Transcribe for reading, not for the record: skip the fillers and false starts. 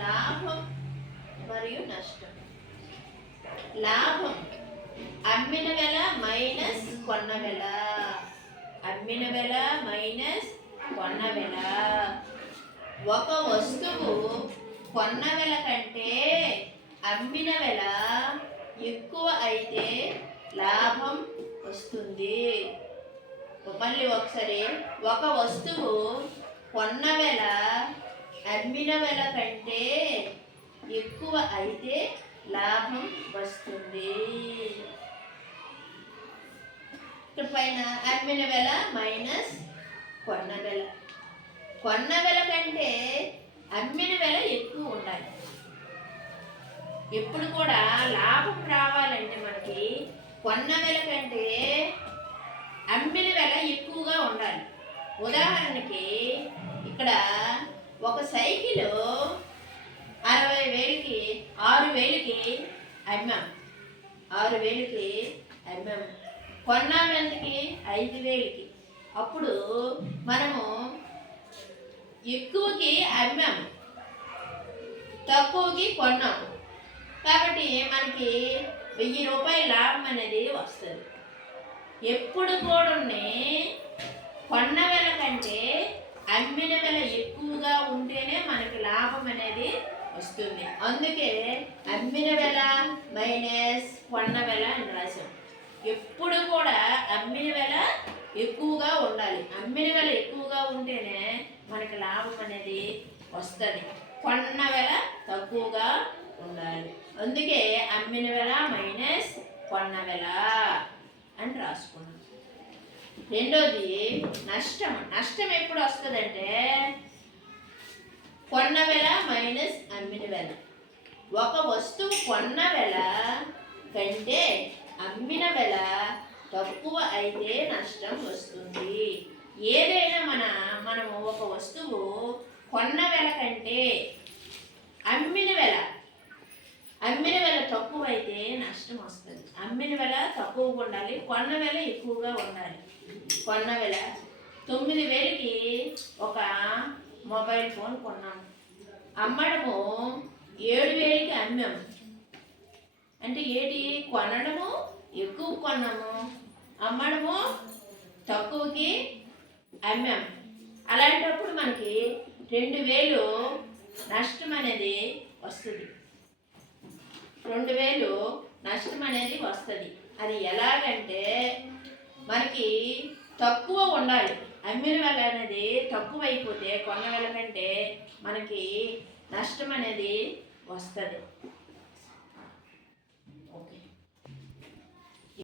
లాభం మరియు నష్టం. లాభం అమ్మిన వెల మైనస్ కొన్న వెల. అమ్మిన వెల మైనస్ కొన్న వెల. ఒక వస్తువు కొన్న వెల కంటే అమ్మిన వెల ఎక్కువ అయితే లాభం వస్తుంది. మళ్ళీ ఒకసారి, ఒక వస్తువు కొన్న వెల అమ్మిన వెల కంటే ఎక్కువ అయితే లాభం వస్తుంది. ఇక్కడ పైన అమ్మిన వెల మైనస్ కొన్న వెల. కొన్న వెల కంటే అమ్మిన వెల ఎక్కువ ఉండాలి. ఎప్పుడు కూడా లాభం రావాలంటే మనకి కొన్న వెల కంటే అమ్మిన వెల ఎక్కువగా ఉండాలి. ఉదాహరణకి ఇక్కడ ఒక సైకిల్ 60,000కి 6,000కి అమ్మాం. 6,000కి అమ్మాము. కొన్నాము ఎంతకి? 5,000కి. అప్పుడు మనము ఎక్కువకి అమ్మాము, తక్కువకి కొన్నాము. కాబట్టి మనకి 1000 రూపాయల లాభం అనేది వస్తుంది. ఎప్పుడు కూడా కొన్న వెల కంటే అమ్మిన వెల ఎక్కువగా ఉంటేనే మనకి లాభం అనేది వస్తుంది. అందుకే అమ్మిన వెల మైనస్ కొన్న వెల అని రాశాం. ఎప్పుడు కూడా అమ్మిన వెల ఎక్కువగా ఉండాలి. అమ్మిన వెల ఎక్కువగా ఉంటేనే మనకి లాభం అనేది వస్తుంది. కొన్న వెల తక్కువగా ఉండాలి. అందుకే అమ్మిన వెల మైనస్ కొన్న వెల అని రాసుకున్నాం. రెండోది నష్టం. నష్టం ఎప్పుడు వస్తుందంటే కొన్న వెల మైనస్ అమ్మిన వెల. ఒక వస్తువు కొన్న వెల కంటే అమ్మిన వెల తక్కువ అయితే నష్టం వస్తుంది. ఏదైనా మనము ఒక వస్తువు కొన్న వెల కంటే అమ్మిన వెల తక్కువ అయితే నష్టం వస్తుంది. అమ్మిన వెల తక్కువగా ఉండాలి, కొన్న వెల ఎక్కువగా ఉండాలి. కొన్న వెల 9,000కి ఒక మొబైల్ ఫోన్ కొన్నాము. అమ్మడము 7,000కి అమ్మాము. అంటే ఏంటి? కొనడము ఎక్కువ కొన్నాము, అమ్మడము తక్కువకి అమ్మాము. అలాంటప్పుడు మనకి 2,000 నష్టం అనేది వస్తుంది. 2,000 నష్టం అనేది వస్తుంది. అది ఎలాగంటే మనకి తక్కువ ఉండాలి. అమ్మిన వెల అనేది తక్కువ అయిపోతే కొన్న వెల కంటే మనకి నష్టం అనేది వస్తుంది.